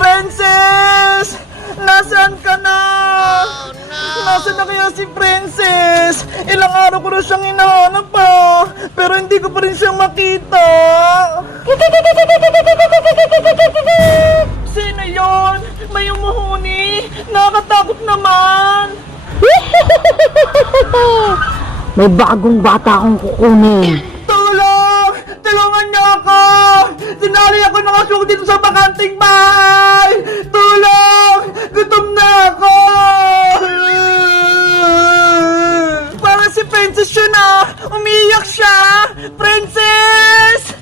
Princess! Nasaan ka na? Nasaan na kaya si Princess? Ilang araw ko na siyang hinahanap pa, pero hindi ko pa rin siya makita. Sino yon? May umuhuni? Nakakatakot naman. May bagong bata akong kukunin. Princess!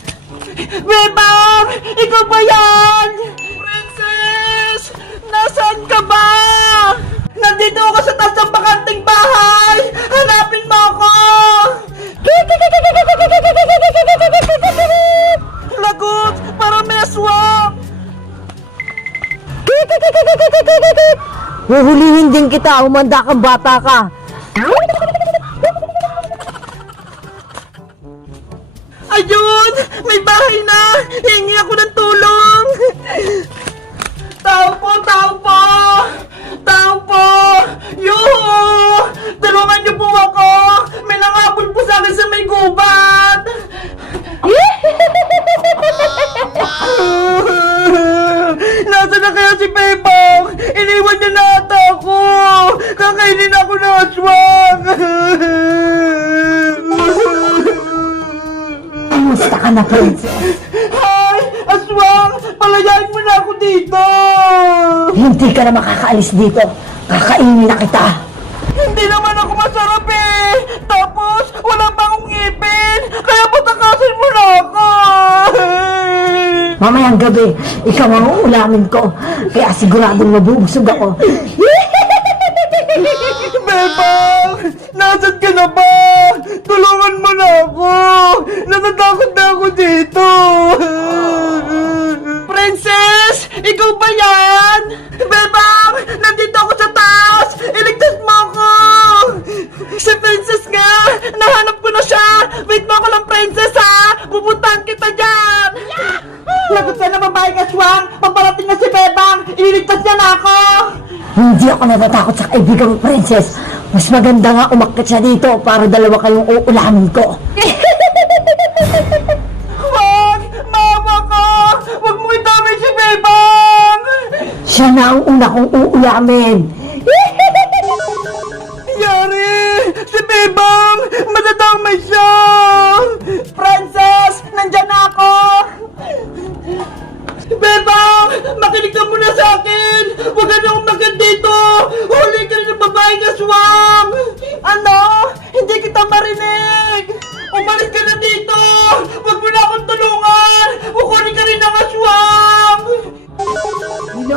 Bebang! Ikaw ba yan? Princess! Nasaan ka ba? Nandito ako sa taas ng bakanting bahay! Hanapin mo ako! Lagot! Para may aswang! Huhulihin din kita, umanda kang bata ka. Ayun! May bahay na! Hingi ako ng tulong! Tao po! Tao po! Tao po! Yuhu! Tulungan niyo po ako! May nangapol po sa akin sa may gubat! Nasaan na kaya si Bebang? Iniwan niya na ata ako! Kakainin ako ng aswang! Na, princess? Hay! Aswang! Palayain mo na ako dito! Hindi ka na makakaalis dito. Kakainin na kita. Hindi naman ako masarap eh! Tapos, wala pa akong ngipin! Kaya patakasin mo na ako! Mamayang gabi, ikaw ang uulamin ko. Kaya siguradong mabubusog ako. Bebang! Nasaan ka na ba? Tulungan mo na ako! Natatakot na ako dito! Princess! Ikaw ba yan? Bebang! Nandito ako sa taas! Iligtas mo ako! Si Princess nga! Nahanap ko na siya! Wait mo ako lang, Princess, ha! Pupuntahan kita dyan! Lagot ka na babaeng aswang! Paparating na si Bebang! Ililigtas niya na ako! Hindi ako natatakot sa kaibigan mo, princess. Mas maganda nga umakyat siya dito para dalawa kayong uulamin ko. Siya na ang una kong uulamin. Yari! Si Bebang! Madadamay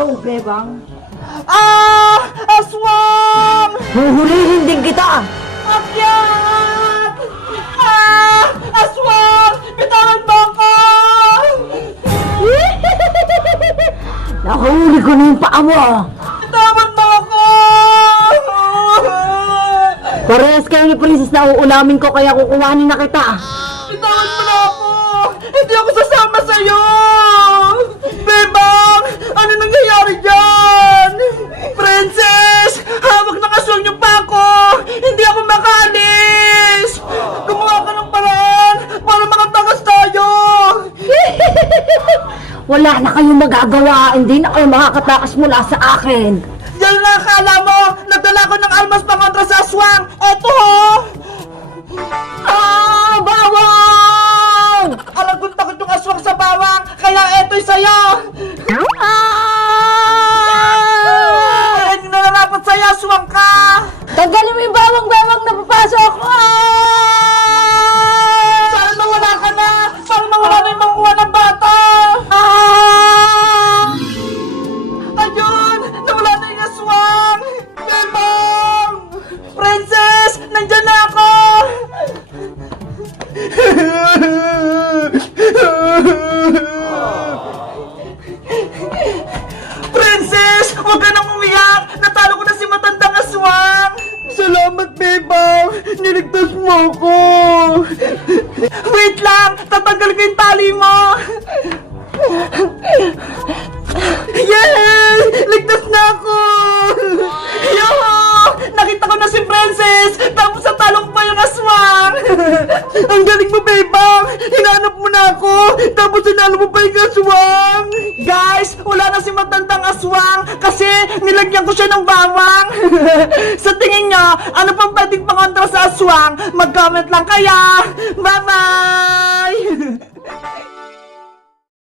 Hello, Bebang. Ah! Aswang! Huhulihin din kita. Akyat! Ah! Aswang! Bitawan mo ako! Nakahuli ko na yung paa mo. Bitawan mo ako! Parehas kayo ni princess na uulamin ko kaya kukuhanin na kita. Bitawan mo na ako! Hindi ako sasama sa'yo! Wala na kayong magagawa. Hindi na kayo makakatakas mula sa akin. Yan na akala mo! Nagdala ko ng almas pangontra sa aswang! Eto Nandyan na ako! Princess! Huwag ka nang umiyak! Natalo ko na si matandang aswang! Salamat, Bebang! Niligtas mo ko! Wait lang! Tatanggal ko yung tali mo! Tapos sinalo mo pa yung aswang! Guys, wala na si matandang aswang kasi nilagyan ko siya ng bawang! sa tingin nyo, ano pang pwedeng pangontra sa aswang? Mag-comment lang kaya! Bye-bye!